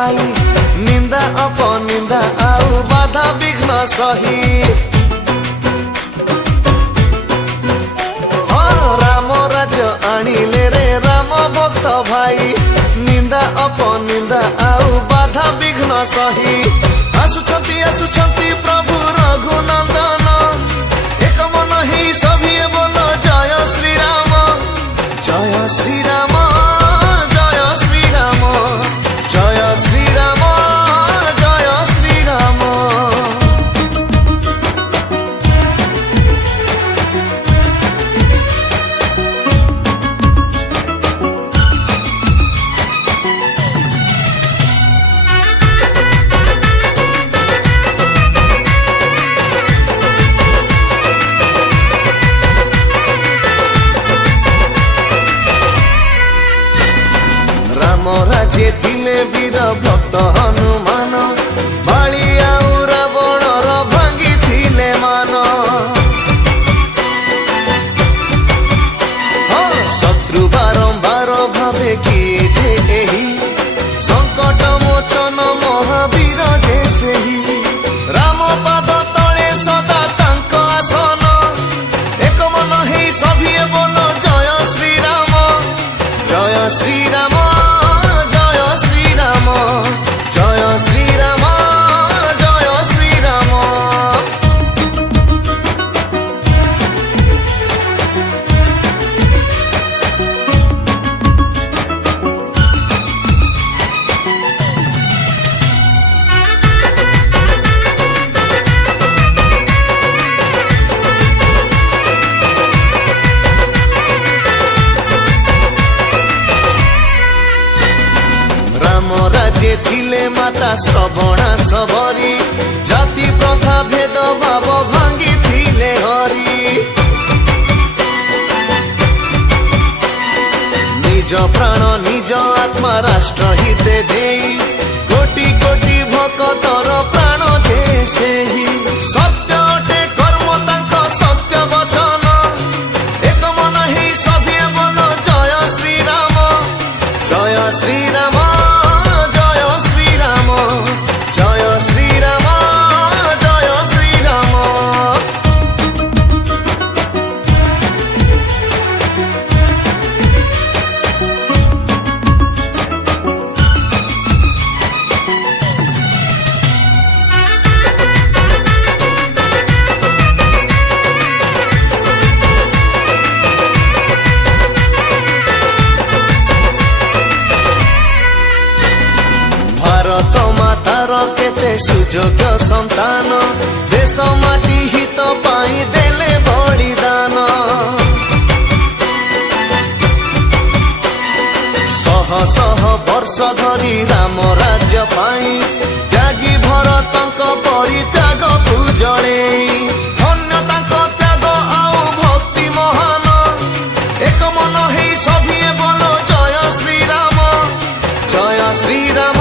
भाई निंदा अपनिंदा आउ बाधा विघ्न सही राम राज्य आनिले रे राम भक्त भाई निंदा अपनिंदा आउ बाधा विघ्न सही आसुछंती प्रभु रघुनंदन एक मन ही सभी बोलो जय श्री राम जय श्री राम जय श्री राम जय श्री राम जय श्री राम। राम राज्य थिले वीर भक्त हनुमान बाली आउ रावणर भांगी थिले मान शत्रु बारंबार भावे किए जे एही संकट मोचन महावीर जे सेही राम पाद तले सदा तांक आसन एक मन ही सभी बोलो जय श्री राम जय श्री राम जय श्री राम जय श्री राम जय श्री राम। राम राज्य थिले माता श्रवणा सबरी जाति प्रथा भेद भाव भांगी थिले हरि निज प्राण निज आत्मा राष्ट्र हिते देई कोटि कोटि भक्तर प्राण जे सेही सत्य अटे कर्म तांक सत्य वचन एक मन ही सभी बोलो जय श्री राम जय श्री राम जय श्री राम जय श्री राम जय श्री राम। भारत मातार केते सुजोग संतान देश माटी हित पाई देले बलिदान शह शह वर्ष धरी राम राज्य पाई त्यागी भरतंक परित्याग पूजले धन्य तांक त्याग आउ भक्ति महान एक मन ही सभी बोलो जय श्री राम जय श्री राम